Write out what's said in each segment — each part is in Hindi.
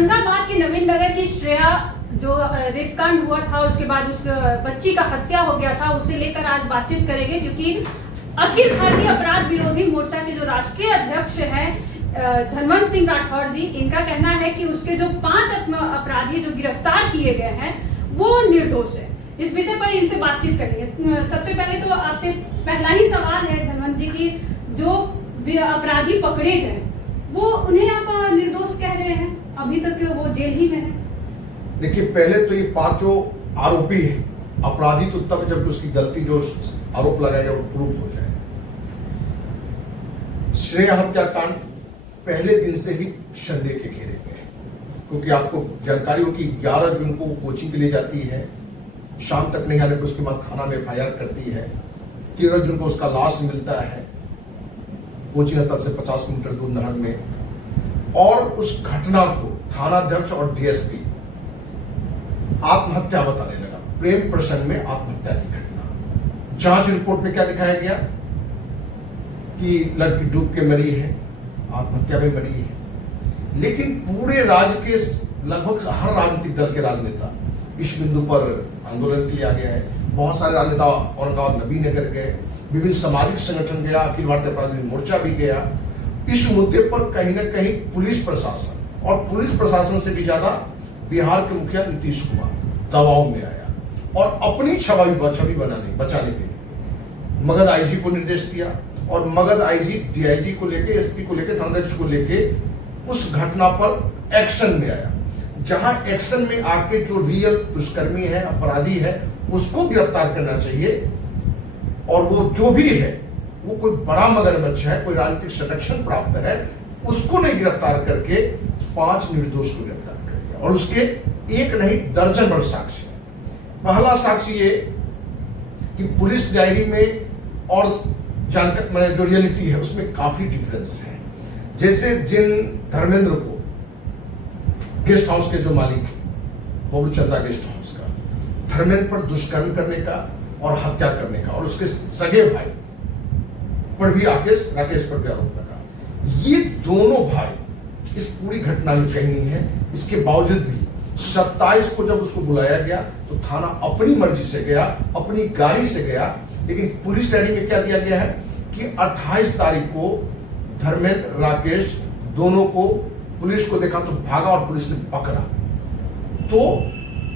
औरंगाबाद के नवीन नगर की श्रेया जो रेप कांड हुआ था, उसके बाद उस बच्ची का हत्या हो गया था, उसे लेकर आज बातचीत करेंगे। क्योंकि अखिल भारतीय अपराध विरोधी मोर्चा के जो राष्ट्रीय अध्यक्ष हैं धनवंत सिंह राठौर जी, इनका कहना है कि उसके जो 5 अपराधी जो गिरफ्तार किए गए हैं वो निर्दोष है। इस विषय पर इनसे बातचीत करेंगे। सबसे पहले तो आपसे पहला ही सवाल है धनवंत जी की, जो अपराधी पकड़े गए वो उन्हें आप निर्दोष कह रहे हैं, अभी तक वो जेल ही में है। देखिए, पहले तो ये 5 आरोपी है, अपराधी तो तब जब उसकी गलती जो आरोप लगाएगा वो प्रूफ हो जाए। श्रेया हत्याकांड पहले दिन से ही संदेह के घेरे में है, क्योंकि आपको जानकारी हो कि 11 जून को वो कोचिंग के लिए जाती है, शाम तक नहीं आने पर उसके बाद थाना में एफआईआर करती है। 13 जून को उसका लाश मिलता है कोचिंग स्थल से 50 किलोमीटर दूर नहर में। और उस घटना को थानाध्यक्ष और डीएसपी आत्महत्या बताने लगा, प्रेम प्रसंग में आत्महत्या की घटना। जांच रिपोर्ट में क्या दिखाया गया कि लड़की डूब के मरी है, आत्महत्या में मरी है। लेकिन पूरे राज्य के लगभग हर राजनीतिक दल के राजनेता इस बिंदु पर आंदोलन के लिए आ गया है। बहुत सारे राजनेता औरंगाबाद नबी नगर गए, विभिन्न सामाजिक संगठन गया, अखिल भारतीय अपराध विरोधी मोर्चा भी गया। इस मुद्दे पर कहीं ना कहीं पुलिस प्रशासन, और पुलिस प्रशासन से भी ज्यादा बिहार के मुखिया नीतीश कुमार दबाव में आया और अपनी छवि बचाने के लिए मगध आईजी को निर्देश दिया, और मगध आईजी डीआईजी को लेके, एसपी को लेके, थानाध्यक्ष को लेके उस घटना पर एक्शन में आया। जहां एक्शन में आके जो रियल दुष्कर्मी है, अपराधी है, उसको गिरफ्तार करना चाहिए। और वो जो भी है वो कोई बड़ा मगरमच्छ है, कोई राजनीतिक संरक्षण प्राप्त है, उसको नहीं गिरफ्तार करके 5 निर्दोष को गिरफ्तार कर दिया। और उसके एक नहीं दर्जन भर साक्ष्य है। पहला साक्ष्य ये कि पुलिस डायरी में और जानकारी जो रियलिटी है उसमें काफी डिफरेंस है। जैसे जिन धर्मेंद्र को, गेस्ट हाउस के जो मालिक है बबलू चंदा गेस्ट हाउस का, धर्मेंद्र पर दुष्कर्म करने का और हत्या करने का, और उसके सगे भाई पर भी राकेश पर भी आरोप लगा। ये दोनों भाई इस पूरी घटना में कहीं नहीं है। इसके बावजूद भी 27 को जब उसको बुलाया गया तो थाना अपनी मर्जी से गया, अपनी गाड़ी से गया। लेकिन पुलिस डायरी में क्या दिया गया है कि 28 तारीख को धर्मेंद्र, राकेश दोनों को पुलिस को देखा तो भागा और पुलिस ने पकड़ा। तो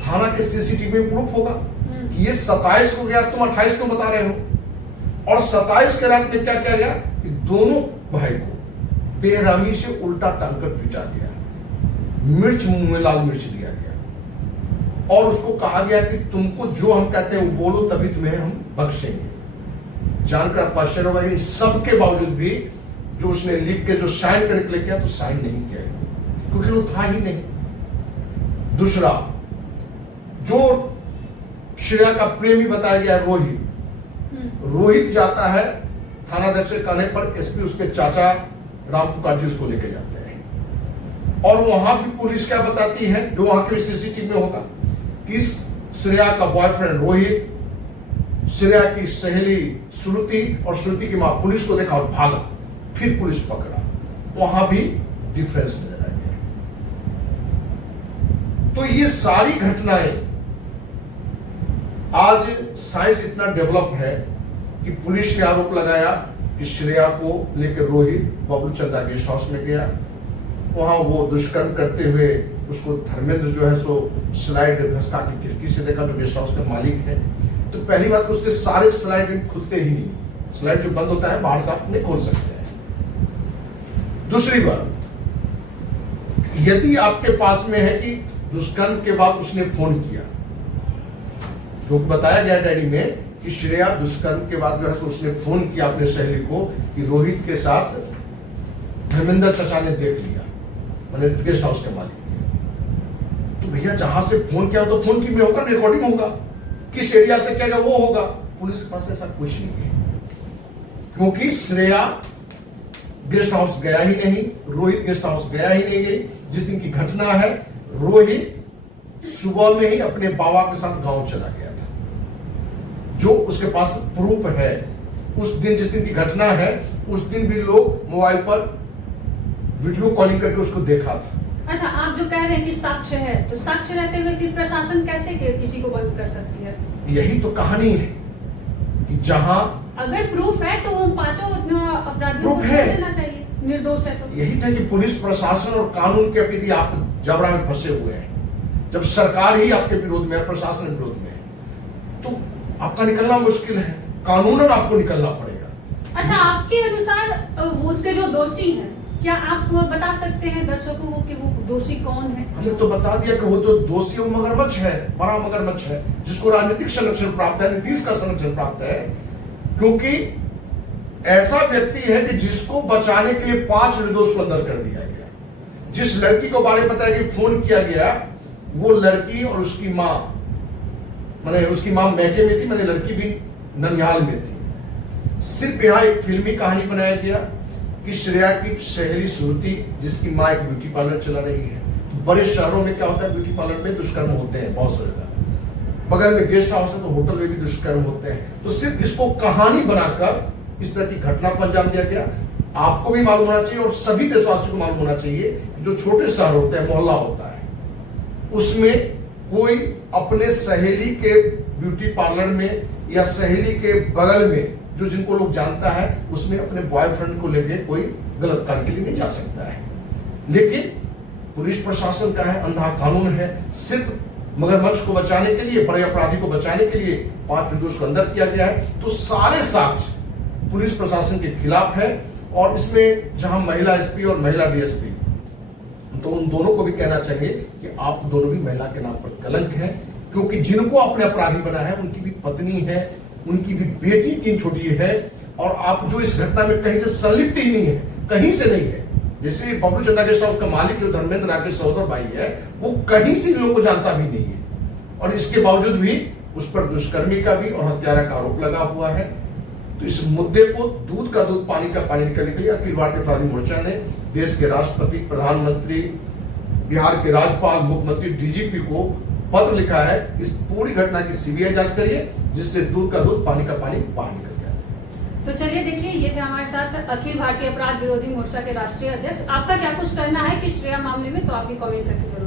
थाना के सीसीटीवी में प्रूफ होगा कि ये 27 को गया, तुम 28 को बता रहे हो। और 27 के रात में क्या किया गया कि दोनों भाई को बेरहमी से उल्टा टांग कर पीटा गया, मिर्च मुंह में लाल मिर्च दिया गया, और उसको कहा गया कि तुमको जो हम कहते हैं वो बोलो, तभी तुम्हें हम बख्शेंगे। जानकर आपको आश्चर्य होगा कि सबके बावजूद भी जो उसने लिख के जो साइन करने के लिए किया तो साइन नहीं किया, क्योंकि वो था ही नहीं। दूसरा, जो श्रेया का प्रेमी बताया गया रोहित, रोहित जाता है थानाध्यक्ष के कहने पर, एसपी उसके चाचा राम पुकार जी उसको लेके जाते हैं। और वहां भी पुलिस क्या बताती है, जो वहां के सीसीटीवी में होगा, कि श्रेया का बॉयफ्रेंड रोहित, श्रेया की सहेली श्रुति और श्रुति की मां पुलिस को देखा और भागा, फिर पुलिस पकड़ा। वहां भी डिफरेंस नजर आ गया। तो ये सारी घटनाएं, आज साइंस इतना डेवलप है कि पुलिस ने आरोप लगाया कि श्रेया को लेकर रोहित बबलू चंदा गेस्ट हाउस में गया, वहां वो दुष्कर्म करते हुए उसको धर्मेंद्र जो है सो स्लाइड घसका की खिड़की से देखा, जो गेस्ट हाउस का मालिक है। तो पहली बात, उसके सारे स्लाइड खुलते ही नहीं, स्लाइड जो बंद होता है बाहर से आप नहीं खोल सकते हैं। दूसरी बात, यदि आपके पास में है कि दुष्कर्म के बाद उसने फोन किया, जो बताया गया डायरी में कि श्रेया दुष्कर्म के बाद जो है तो उसने फोन किया अपने सहेली को कि रोहित के साथ धर्मेंद्र चाचा ने देख लिया, मतलब गेस्ट हाउस के मालिक। तो भैया जहां से फोन किया तो फोन की में होगा, रिकॉर्डिंग होगा, किस एरिया से क्या वो होगा। पुलिस के पास ऐसा कुछ नहीं है, क्योंकि श्रेया गेस्ट हाउस गया ही नहीं, रोहित गेस्ट हाउस गया ही नहीं गई। जिस दिन की घटना है, रोहित सुबह में ही अपने बाबा के साथ गांव चला गया था, जो उसके पास प्रूफ है। उस दिन, जिस दिन की घटना है, उस दिन भी लोग मोबाइल पर वीडियो कॉलिंग करके उसको देखा था। अच्छा, आप जो कह रहे हैं कि साक्ष्य है, तो साक्ष्य रहते हुए फिर प्रशासन कैसे किसी को बंद कर सकती है? यही तो कहानी है कि जहां अगर प्रूफ है तो वो पांचों अपराधियों को प्रूफ है। देना चाहिए, निर्दोष है तो। यही था कि पुलिस प्रशासन और कानून के प्रति आप जबड़ा में फंसे हुए हैं। जब सरकार ही आपके विरोध में है, प्रशासन विरोध में है, तो आपका निकलना मुश्किल है, कानूनन आपको निकलना पड़ेगा। अच्छा, आपके अनुसार वो उसके जो दोषी हैं, क्या आप बता सकते हैं दर्शकों को कि वो दोषी कौन है? हमने तो बता दिया कि वो जो दोषी वो मगरमच्छ है, बड़ा मगरमच्छ है, जिसको राजनीतिक संरक्षण प्राप्त है, नीतीश का संरक्षण प्राप्त है, क्योंकि ऐसा व्यक्ति है कि जिसको बचाने के लिए 5 निर्दोष को अंदर कर दिया गया। जिस लड़की को बारे में बताया कि फोन किया गया, वो लड़की और उसकी माँ, मैंने उसकी माँ मैके में थी, मैंने लड़की भी ननिहाल में थी। सिर्फ यहाँ एक फिल्मी कहानी बनाया गया कि श्रेया की सहेली श्रुति, जिसकी माँ एक ब्यूटी पार्लर चला रही है। तो बड़े शहरों में क्या होता है, ब्यूटी पार्लर में दुष्कर्म होते हैं बहुत सारे। बगल में गेस्ट हाउस है तो होटल में भी दुष्कर्म होते हैं। तो सिर्फ इसको कहानी बनाकर इस तरह की घटना को अंजाम दिया गया। आपको भी मालूम होना चाहिए और सभी देशवासियों को मालूम होना चाहिए, जो छोटे शहर होते हैं, मोहल्ला होता है, उसमें कोई अपने सहेली के ब्यूटी पार्लर में या सहेली के बगल में जो जिनको लोग जानता है, उसमें अपने बॉयफ्रेंड को लेके कोई गलत काम के लिए नहीं जा सकता है। लेकिन पुलिस प्रशासन का है, अंधा कानून है, सिर्फ मगरमच्छ को बचाने के लिए, बड़े अपराधी को बचाने के लिए 5 निर्दोष को अंदर किया गया है। तो सारे साक्ष्य पुलिस प्रशासन के खिलाफ है। और इसमें जहां महिला एसपी और महिला डीएसपी, तो उन दोनों को भी कहना चाहिए कि आप दोनों भी महिला के नाम पर कलंक हैं, क्योंकि जिनको आपने अपराधी बनाया है उनकी भी पत्नी है, उनकी भी बेटी 3 छोटी है, और आप जो इस घटना में कहीं से संलिप्त ही नहीं है, कहीं से नहीं है। जैसे बबलू चंदा गेस्ट हाउस का मालिक जो धर्मेंद्र राकेश सहोदर भाई है, वो कहीं से इन लोगों को जानता भी नहीं है, और इसके बावजूद भी उस पर दुष्कर्मी का भी और हत्यारा का आरोप लगा हुआ है। तो इस मुद्दे को दूध का दूध पानी का पानी निकलने के लिए अखिल भारतीय अपराधी मोर्चा ने देश के राष्ट्रपति, प्रधानमंत्री, बिहार के राज्यपाल, मुख्यमंत्री, डीजीपी को पत्र लिखा है। इस पूरी घटना की सीबीआई जांच करिए, जिससे दूध का दूध पानी का पानी बाहर निकल जाए। तो चलिए देखिए, ये थे हमारे साथ अखिल भारतीय अपराध विरोधी मोर्चा के राष्ट्रीय अध्यक्ष। आपका क्या कुछ कहना है कि श्रेया मामले में, तो आप भी कमेंट करके जरूर